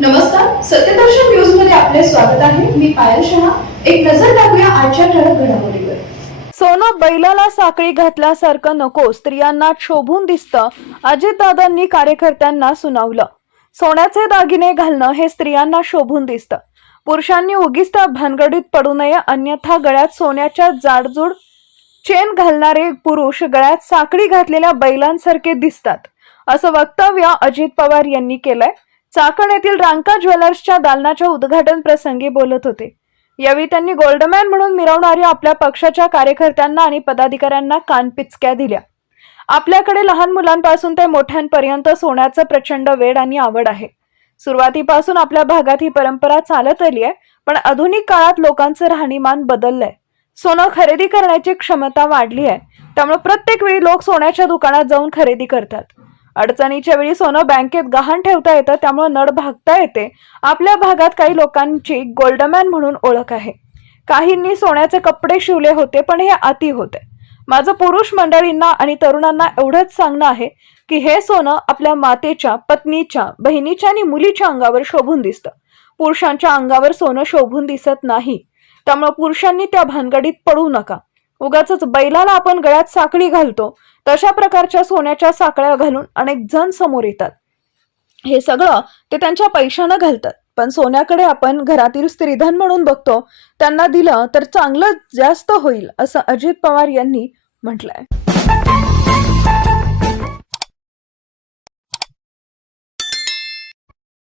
नमस्कार सत्यदर्शन न्यूजमध्ये आपले स्वागत आहे. मी पायल शहा. एक नजर टाकूया आजच्या ठळक घडामोडीवर. सोनं बैलाला साखळी घातल्यासारखं नको स्त्रियांना शोभून दिसतं अजितदादांनी कार्यकर्त्यांना सुनावलं. सोन्याचे दागिने घालणं हे स्त्रियांना शोभून दिसतं. पुरुषांनी उगीच त्या भानगडीत पडू नये अन्यथा गळ्यात सोन्याच्या जाडजूड चेन घालणारे पुरुष गळ्यात साखळी घातलेल्या बैलांसारखे दिसतात असं वक्तव्य अजित पवार यांनी केलंय. चाकण येथील रांका ज्वेलर्सच्या दालनाच्या उद्घाटन प्रसंगी बोलत होते. यावेळी त्यांनी गोल्डमॅन म्हणून मिरवणाऱ्या आपल्या पक्षाच्या कार्यकर्त्यांना आणि पदाधिकाऱ्यांना कानपिचक्या दिल्या. आपल्याकडे लहान मुलांपासून ते मोठ्यांपर्यंत सोन्याचं प्रचंड वेड आणि आवड आहे. सुरुवातीपासून आपल्या भागात ही परंपरा चालत आली आहे पण आधुनिक काळात लोकांचं राहणीमान बदललंय. सोनं खरेदी करण्याची क्षमता वाढली आहे. त्यामुळे प्रत्येक वेळी लोक सोन्याच्या दुकानात जाऊन खरेदी करतात. अडचणीच्या वेळी सोनं बँकेत गहाण ठेवता येतं त्यामुळे नड भागता येते. आपल्या भागात काही लोकांची गोल्डमॅन म्हणून ओळख आहे. काहींनी सोन्याचे कपडे शिवले होते पण हे अति होते. माझं पुरुष मंडळींना आणि तरुणांना एवढंच सांगणं आहे की हे सोनं आपल्या मातेच्या पत्नीच्या बहिणीच्या आणि मुलीच्या अंगावर शोभून दिसतं. पुरुषांच्या अंगावर सोनं शोभून दिसत नाही. त्यामुळे पुरुषांनी त्या भानगडीत पडू नका. उगाच बैलाला आपण गळ्यात साखळी घालतो. तशा प्रकारच्या सोन्याच्या साखळ्या घालून अनेक जण समोर येतात. हे सगळं ते त्यांच्या पैशानं घालतात. पण सोन्याकडे आपण घरातील स्त्रीधन म्हणून बघतो त्यांना दिलं तर चांगलं जास्त होईल असं अजित पवार यांनी म्हटलंय.